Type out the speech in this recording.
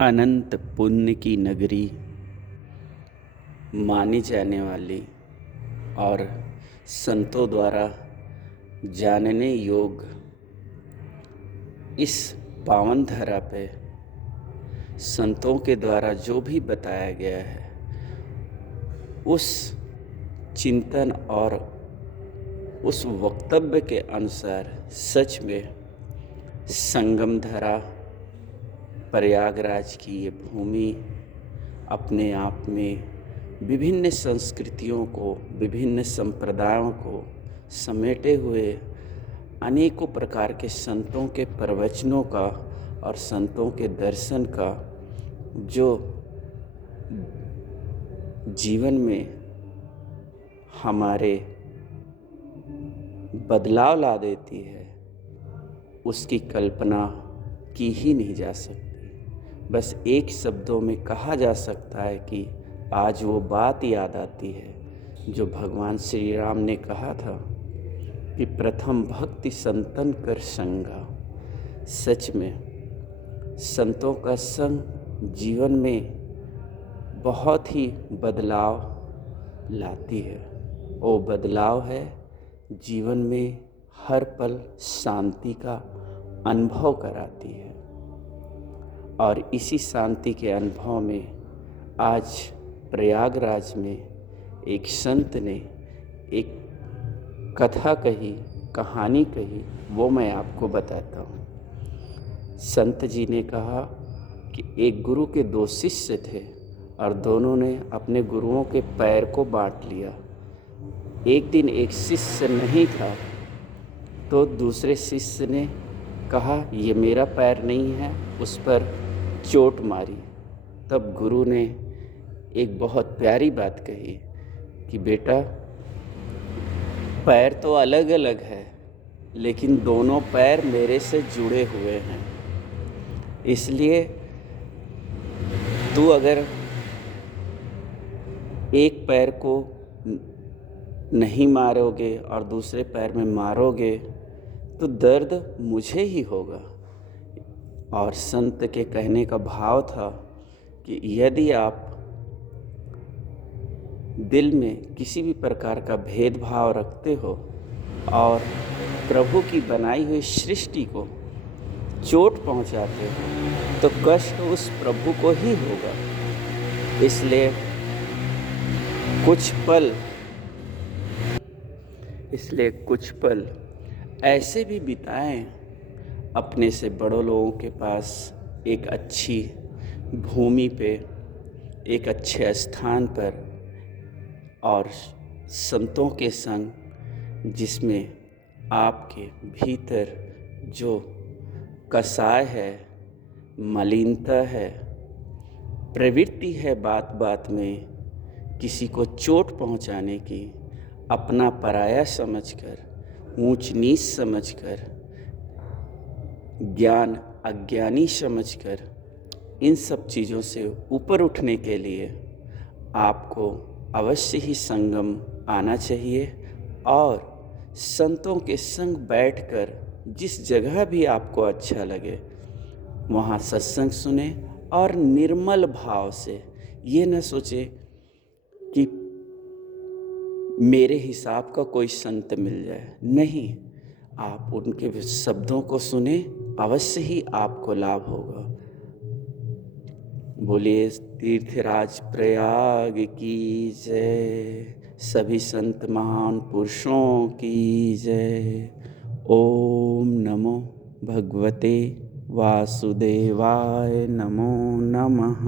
अनंत पुण्य की नगरी मानी जाने वाली और संतों द्वारा जानने योग्य इस पावन धरा पे संतों के द्वारा जो भी बताया गया है उस चिंतन और उस वक्तव्य के अनुसार सच में संगम धरा प्रयागराज की ये भूमि अपने आप में विभिन्न संस्कृतियों को, विभिन्न संप्रदायों को समेटे हुए अनेकों प्रकार के संतों के प्रवचनों का और संतों के दर्शन का जो जीवन में हमारे बदलाव ला देती है, उसकी कल्पना की ही नहीं जा सकती। बस एक शब्दों में कहा जा सकता है कि आज वो बात याद आती है जो भगवान श्री राम ने कहा था कि प्रथम भक्ति संतन कर संगा। सच में संतों का संग जीवन में बहुत ही बदलाव लाती है। वो बदलाव है जीवन में हर पल शांति का अनुभव कराती है। और इसी शांति के अनुभव में आज प्रयागराज में एक संत ने एक कथा कही, कहानी कही, वो मैं आपको बताता हूँ। संत जी ने कहा कि एक गुरु के दो शिष्य थे और दोनों ने अपने गुरुओं के पैर को बांट लिया। एक दिन एक शिष्य नहीं था तो दूसरे शिष्य ने कहा ये मेरा पैर नहीं है, उस पर चोट मारी। तब गुरु ने एक बहुत प्यारी बात कही कि बेटा पैर तो अलग अलग है लेकिन दोनों पैर मेरे से जुड़े हुए हैं, इसलिए तू अगर एक पैर को नहीं मारोगे और दूसरे पैर में मारोगे तो दर्द मुझे ही होगा। और संत के कहने का भाव था कि यदि आप दिल में किसी भी प्रकार का भेदभाव रखते हो और प्रभु की बनाई हुई सृष्टि को चोट पहुंचाते हो तो कष्ट उस प्रभु को ही होगा। इसलिए कुछ पल ऐसे भी बिताएं अपने से बड़ों लोगों के पास, एक अच्छी भूमि पे, एक अच्छे स्थान पर और संतों के संग जिसमें आपके भीतर जो कसाय है, मलिनता है, प्रवृत्ति है बात बात में किसी को चोट पहुंचाने की, अपना पराया समझकर, ऊंच नीच समझकर, ज्ञान अज्ञानी समझकर, इन सब चीज़ों से ऊपर उठने के लिए आपको अवश्य ही संगम आना चाहिए और संतों के संग बैठकर जिस जगह भी आपको अच्छा लगे वहाँ सत्संग सुने और निर्मल भाव से ये न सोचे कि मेरे हिसाब का कोई संत मिल जाए। नहीं, आप उनके शब्दों को सुने, अवश्य ही आपको लाभ होगा। बोलिए तीर्थराज प्रयाग की जय, सभी संत महान पुरुषों की जय। ओम नमो भगवते वासुदेवाय, नमो नमः।